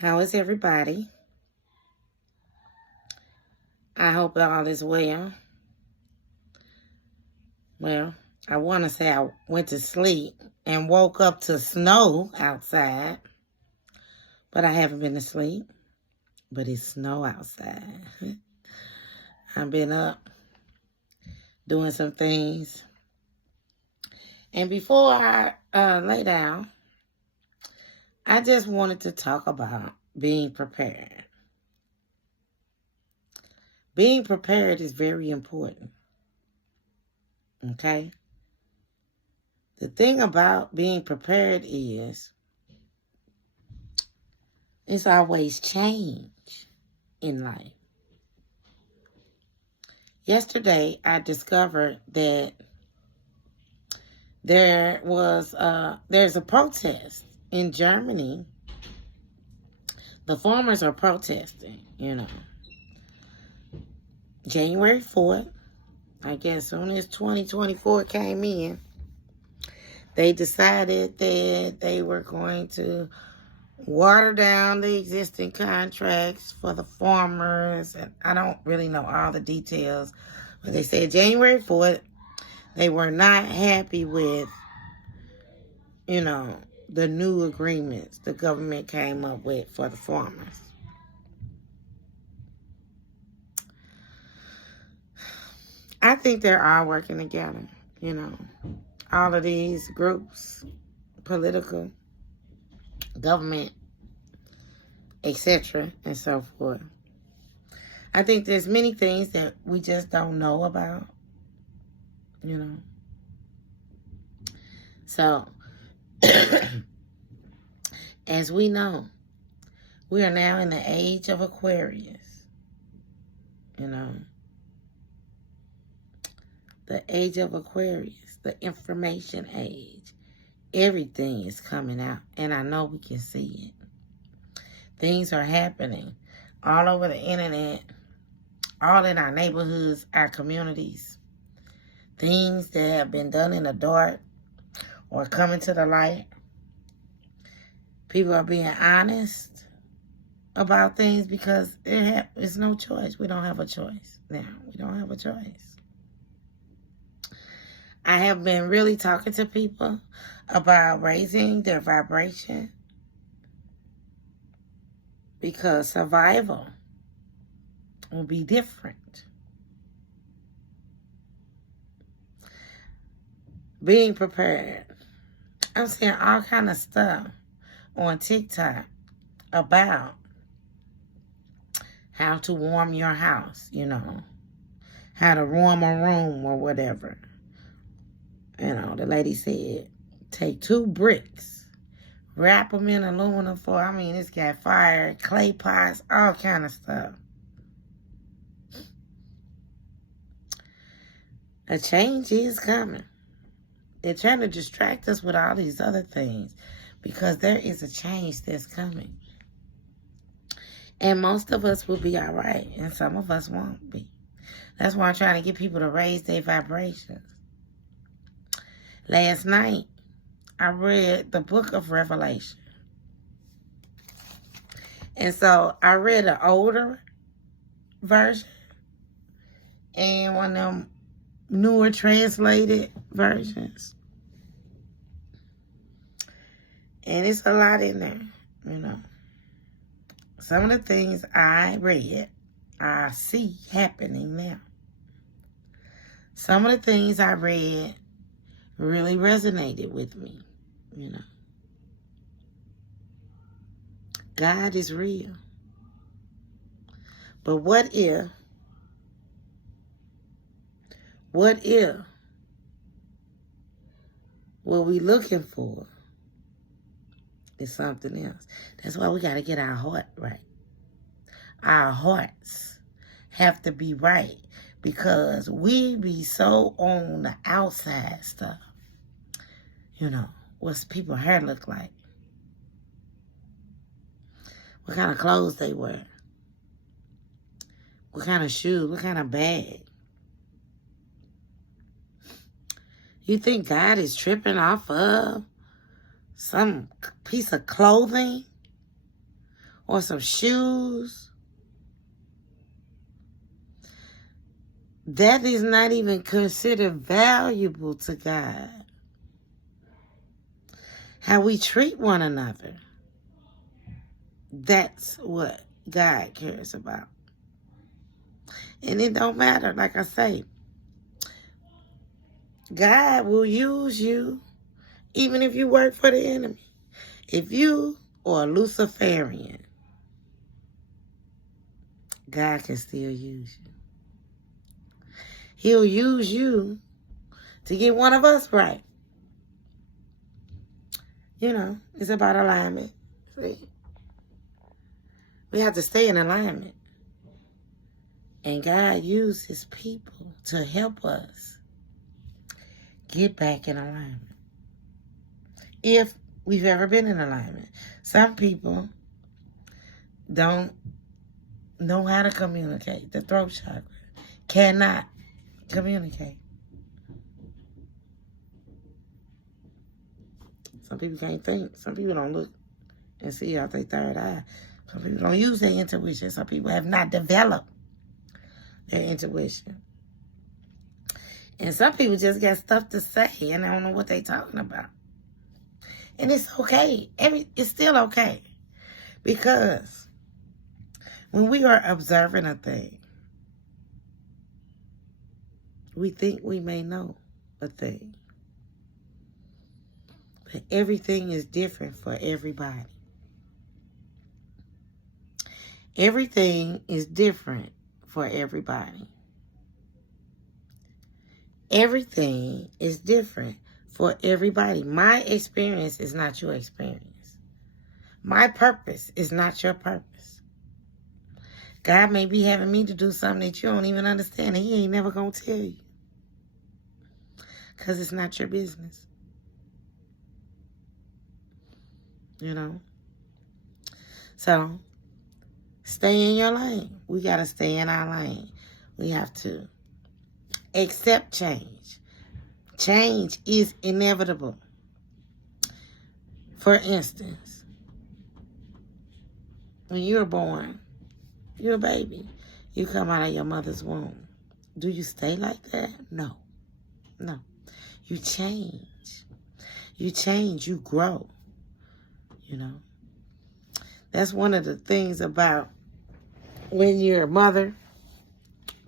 How is everybody? I hope all is well. Well, I want to say I went to sleep and woke up to snow outside, but I haven't been to sleep. But it's snow outside. I've been up doing some things. And before I lay down, I just wanted to talk about being prepared. Being prepared is very important. Okay? The thing about being prepared is it's always change in life. Yesterday, I discovered that there's a protest in Germany. The farmers are protesting, January 4th, I guess soon as 2024 came in, they decided that they were going to water down the existing contracts for the farmers. And I don't really know all the details, but they said January 4th, they were not happy with, the new agreements the government came up with for the farmers. I think they're all working together, all of these groups, political, government, etc., and so forth. I think there's many things that we just don't know about, So, as we know, we are now in the age of Aquarius, the age of Aquarius, the information age. Everything is coming out, and I know we can see it. Things are happening all over the internet, all in our neighborhoods, our communities. Things that have been done in the dark or coming to the light. People are being honest about things because it's no choice. We don't have a choice now. We don't have a choice. I have been really talking to people about raising their vibration because survival will be different. Being prepared. I'm seeing all kind of stuff on TikTok about how to warm your house, how to warm a room or whatever. The lady said, take 2 bricks, wrap them in aluminum foil. I mean, it's got fire, clay pots, all kind of stuff. A change is coming. They're trying to distract us with all these other things because there is a change that's coming. And most of us will be all right, and some of us won't be. That's why I'm trying to get people to raise their vibrations. Last night, I read the book of Revelation. And so I read an older version and one of them newer translated versions. And it's a lot in there, Some of the things I read, I see happening now. Some of the things I read really resonated with me, God is real. But what if what we looking for is something else? That's why we got to get our heart right. Our hearts have to be right because we be so on the outside stuff. What's people's hair look like? What kind of clothes they wear? What kind of shoes? What kind of bag? You think God is tripping off of some piece of clothing or some shoes, that is not even considered valuable to God. How we treat one another, that's what God cares about. And it don't matter, like I say, God will use you even if you work for the enemy. If you are a Luciferian, God can still use you. He'll use you to get one of us right. You know, it's about alignment. See? We have to stay in alignment. And God uses people to help us get back in alignment. If we've ever been in alignment. Some people don't know how to communicate. The throat chakra cannot communicate. Some people can't think. Some people don't look and see out their third eye. Some people don't use their intuition. Some people have not developed their intuition. And some people just got stuff to say and they don't know what they're talking about. And it's okay. It's still okay. Because when we are observing a thing, we think we may know a thing. But everything is different for everybody. Everything is different for everybody. Everything is different for everybody. My experience is not your experience. My purpose is not your purpose. God may be having me to do something that you don't even understand, and He ain't never going to tell you. Because it's not your business. You know? So, stay in your lane. We got to stay in our lane. We have to accept change. Change is inevitable. For instance, when you're born, you're a baby. You come out of your mother's womb. Do you stay like that? No. No. You change. You change. You grow. You know. That's one of the things about when you're a mother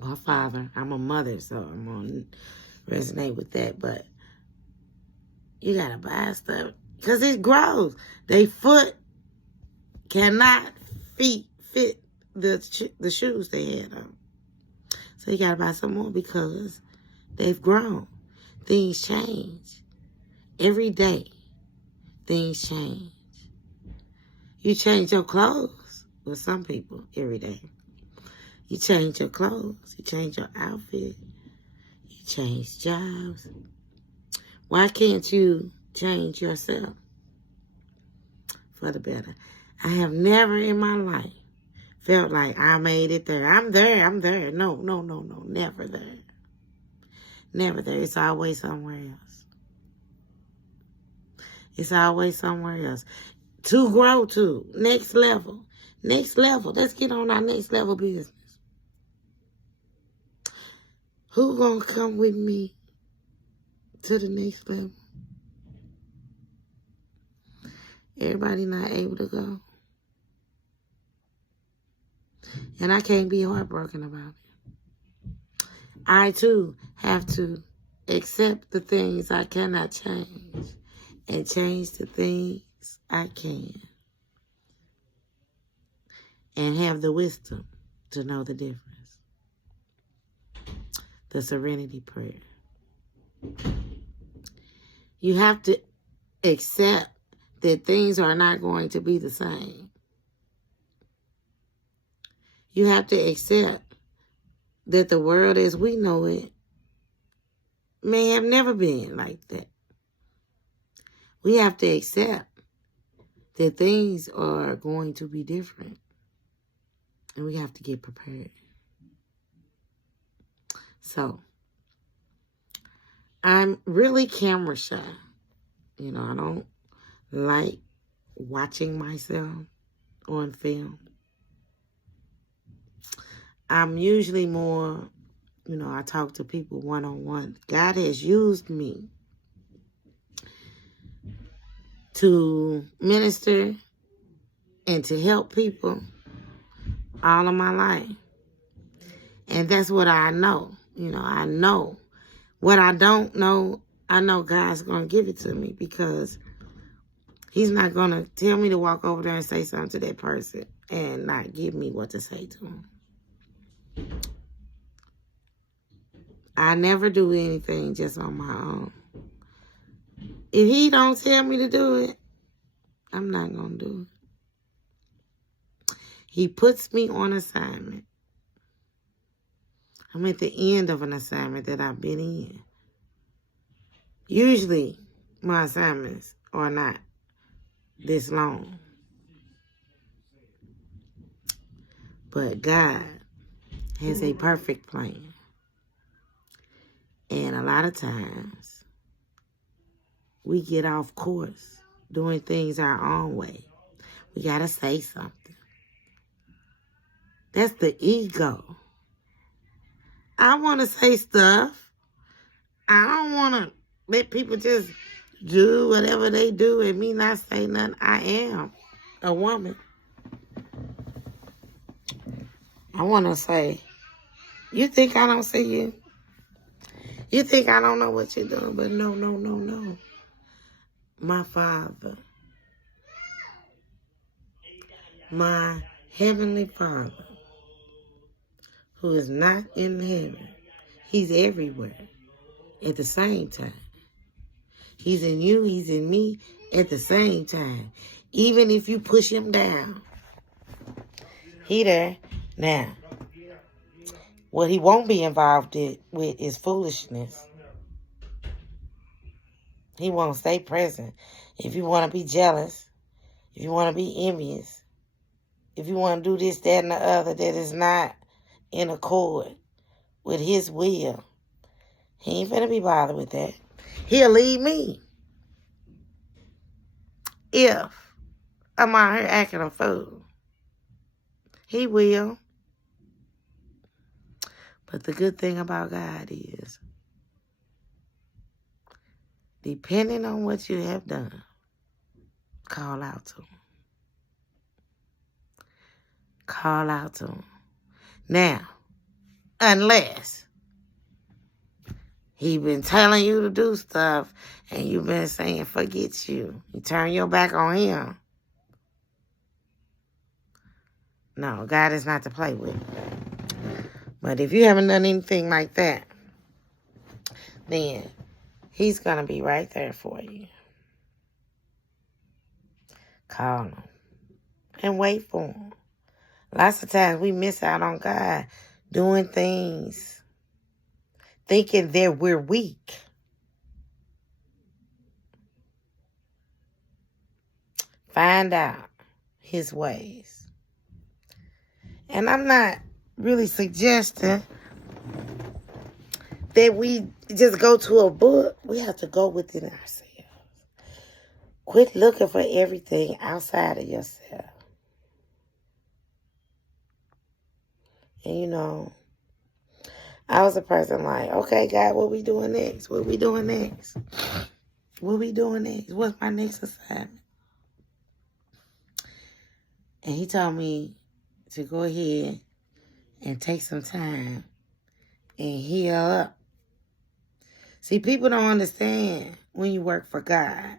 or father. I'm a mother, so I'm going to resonate with that. But you got to buy stuff because it grows. They foot cannot fit the shoes they had on. So you got to buy some more because they've grown. Things change. Every day, things change. You change your clothes with some people every day. You change your clothes. You change your outfit. You change jobs. Why can't you change yourself for the better? I have never in my life felt like I made it there. I'm there. No. Never there. Never there. It's always somewhere else. It's always somewhere else. To grow to. Next level. Next level. Let's get on our next level business. Who gonna come with me to the next level? Everybody not able to go. And I can't be heartbroken about it. I, too, have to accept the things I cannot change and change the things I can. And have the wisdom to know the difference. The serenity prayer. You have to accept that things are not going to be the same. You have to accept that the world as we know it may have never been like that. We have to accept that things are going to be different. And we have to get prepared. So, I'm really camera shy. You know, I don't like watching myself on film. I'm usually more, I talk to people one-on-one. God has used me to minister and to help people all of my life. And that's what I know. I know. What I don't know, I know God's going to give it to me, because he's not going to tell me to walk over there and say something to that person and not give me what to say to him. I never do anything just on my own. If he don't tell me to do it, I'm not going to do it. He puts me on assignment. I'm at the end of an assignment that I've been in. Usually, my assignments are not this long. But God has a perfect plan. And a lot of times, we get off course doing things our own way. We got to say something. That's the ego. I want to say stuff. I don't want to let people just do whatever they do and me not say nothing. I am a woman. I want to say, you think I don't see you? You think I don't know what you're doing? But no, no, no, no. My Father, my Heavenly Father, who is not in heaven, he's everywhere at the same time. He's in you, he's in me at the same time. Even if you push him down, he there. Now, what he won't be involved with is foolishness. He won't stay present. If you want to be jealous, if you want to be envious, if you want to do this, that, and the other that is not in accord with his will, he ain't finna be bothered with that. He'll leave me if I'm out here acting a fool. He will. But the good thing about God is, depending on what you have done, call out to him. Call out to him. Now, unless he been telling you to do stuff and you've been saying, forget you. You turn your back on him. No, God is not to play with. But if you haven't done anything like that, then he's going to be right there for you. Call him and wait for him. Lots of times we miss out on God doing things, thinking that we're weak. Find out his ways. And I'm not really suggesting that we just go to a book. We have to go within ourselves. Quit looking for everything outside of yourself. And I was a person like, okay, God, what we doing next? What we doing next? What we doing next? What's my next assignment? And he told me to go ahead and take some time and heal up. See, people don't understand when you work for God,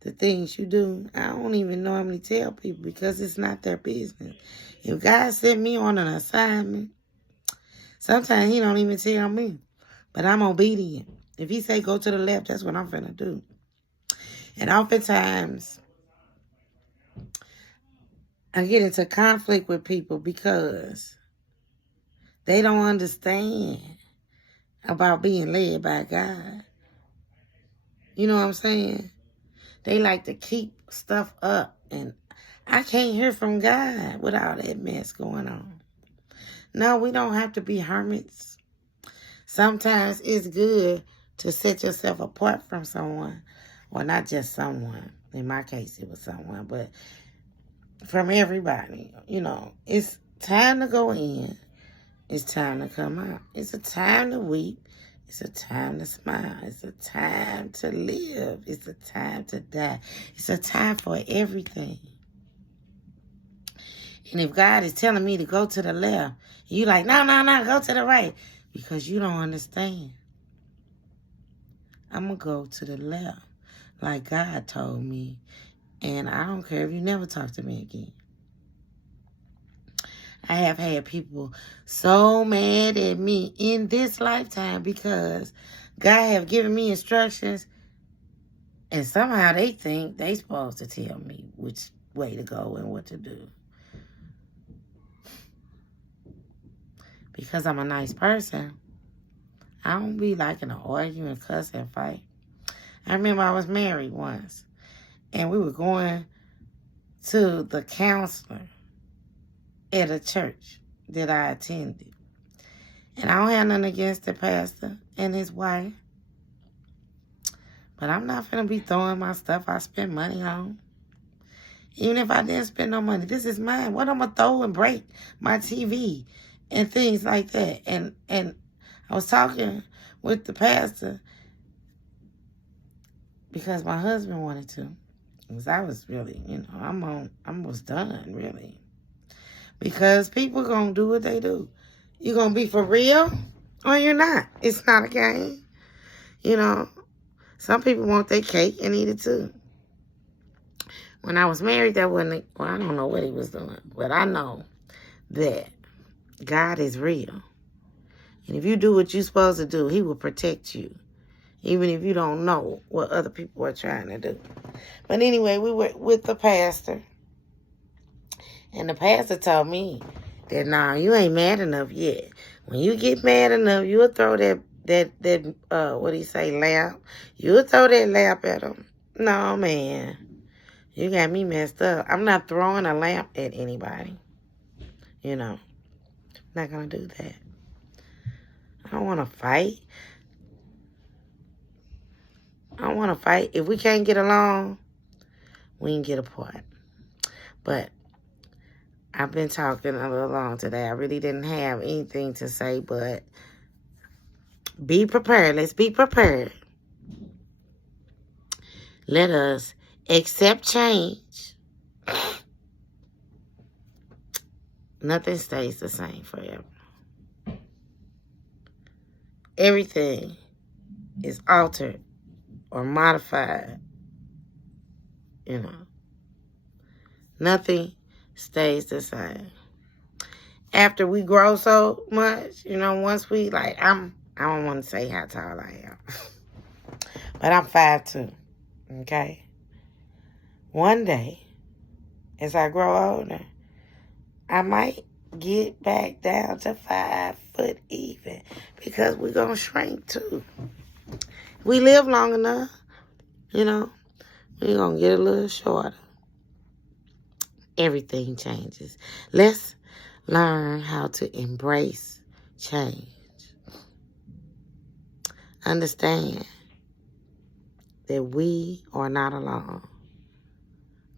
the things you do. I don't even normally tell people because it's not their business. If God sent me on an assignment, sometimes he don't even tell me, but I'm obedient. If he say go to the left, that's what I'm finna do. And oftentimes, I get into conflict with people because they don't understand about being led by God. You know what I'm saying? They like to keep stuff up, and I can't hear from God with all that mess going on. No, we don't have to be hermits. Sometimes it's good to set yourself apart from someone, or not just someone. In my case, it was someone, but from everybody. You know, it's time to go in. It's time to come out. It's a time to weep. It's a time to smile. It's a time to live. It's a time to die. It's a time for everything. And if God is telling me to go to the left, you like, no, go to the right. Because you don't understand. I'm going to go to the left like God told me. And I don't care if you never talk to me again. I have had people so mad at me in this lifetime because God have given me instructions and somehow they think they supposed to tell me which way to go and what to do. Because I'm a nice person, I don't be liking to argue and cuss and fight. I remember I was married once and we were going to the counselor at a church that I attended. And I don't have nothing against the pastor and his wife. But I'm not going to be throwing my stuff I spend money on. Even if I didn't spend no money, this is mine. What I'm going to throw and break my TV and things like that. And I was talking with the pastor because my husband wanted to. Because I was really, I was done, really. Because people going to do what they do. You going to be for real or you're not. It's not a game. Some people want their cake and eat it too. When I was married, that wasn't, I don't know what he was doing. But I know that God is real. And if you do what you're supposed to do, he will protect you. Even if you don't know what other people are trying to do. But anyway, we were with the pastor. And the pastor told me that, nah, you ain't mad enough yet. When you get mad enough, you'll throw that what do you say, lamp? You'll throw that lamp at him. No, man. You got me messed up. I'm not throwing a lamp at anybody. I'm not going to do that. I don't want to fight. I don't want to fight. If we can't get along, we can get apart. But I've been talking a little long today. I really didn't have anything to say, but be prepared. Let's be prepared. Let us accept change. Nothing stays the same forever. Everything is altered or modified. Nothing stays the same. After we grow so much, once we, I don't want to say how tall I am. But I'm 5'2", okay? One day, as I grow older, I might get back down to 5 foot even. Because we're going to shrink too. We live long enough, we're going to get a little shorter. Everything changes. Let's learn how to embrace change. Understand that we are not alone.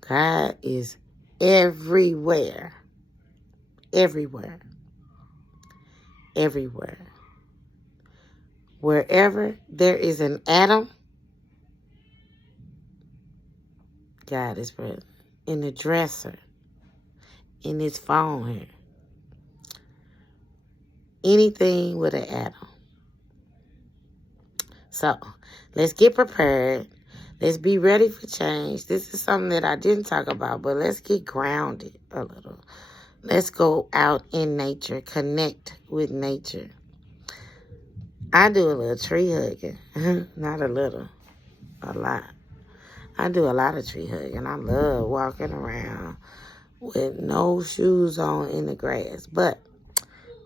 God is everywhere. Everywhere. Everywhere. Wherever there is an atom, God is present. In the dresser. In his phone here. Anything with an atom. So, let's get prepared. Let's be ready for change. This is something that I didn't talk about, but let's get grounded a little. Let's go out in nature. Connect with nature. I do a little tree hugging. Not a little. A lot. I do a lot of tree hugging. I love walking around with no shoes on in the grass. But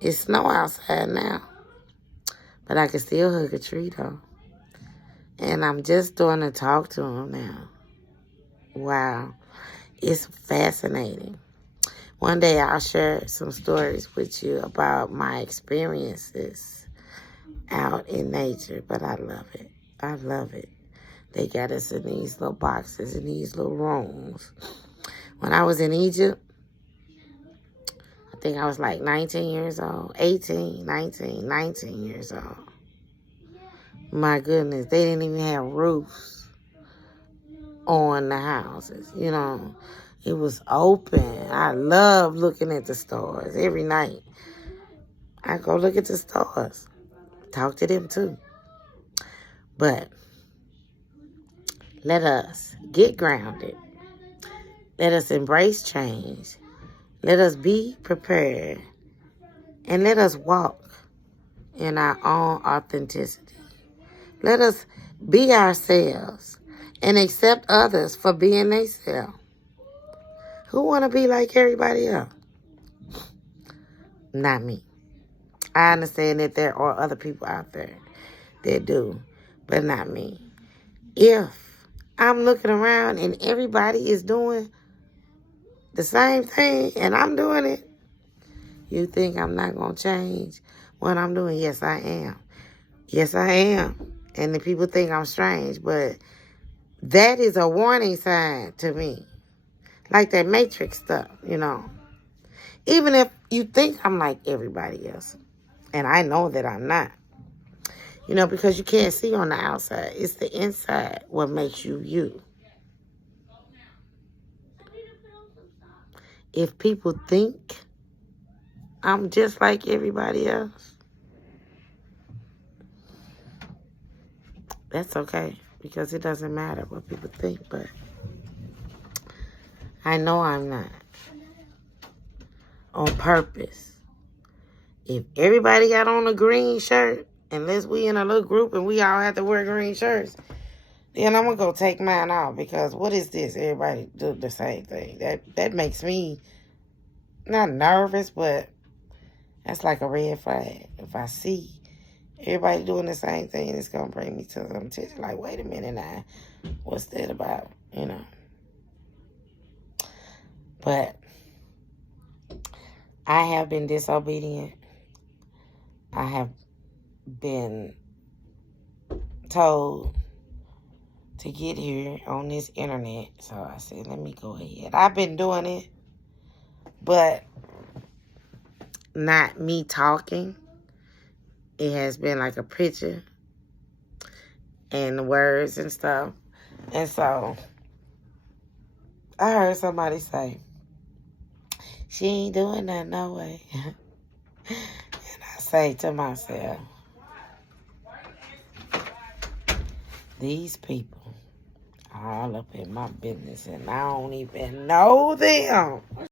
it's snow outside now. But I can still hug a tree, though. And I'm just starting to talk to him now. Wow. It's fascinating. One day I'll share some stories with you about my experiences out in nature. But I love it. I love it. They got us in these little boxes, in these little rooms When I was in Egypt, I think I was like 19 years old, 18, 19, 19 years old. My goodness, they didn't even have roofs on the houses, you know. It was open. I love looking at the stars every night. I go look at the stars, talk to them too. But let us get grounded. Let us embrace change. Let us be prepared. And let us walk in our own authenticity. Let us be ourselves and accept others for being themselves. Who want to be like everybody else? Not me. I understand that there are other people out there that do, but not me. If I'm looking around and everybody is doing the same thing and I'm doing it, you think I'm not going to change what I'm doing? Yes, I am. Yes, I am. And the people think I'm strange, but that is a warning sign to me. Like that Matrix stuff, you know. Even if you think I'm like everybody else, and I know that I'm not, you know, because you can't see on the outside. It's the inside what makes you you. If people think I'm just like everybody else, that's okay, because it doesn't matter what people think, but I know I'm not. On purpose. If everybody got on a green shirt, unless we in a little group and we all have to wear green shirts, then I'm going to go take mine off, because what is this? Everybody do the same thing. That makes me not nervous, but that's like a red flag. If I see everybody doing the same thing, it's going to bring me to some attention. Like, wait a minute now. What's that about? You know. But I have been disobedient. I have been told to get here on this internet. So I said, let me go ahead. I've been doing it, but not me talking. It has been like a picture and the words and stuff. And so I heard somebody say, she ain't doing that no way. And I say to myself, these people are all up in my business and I don't even know them.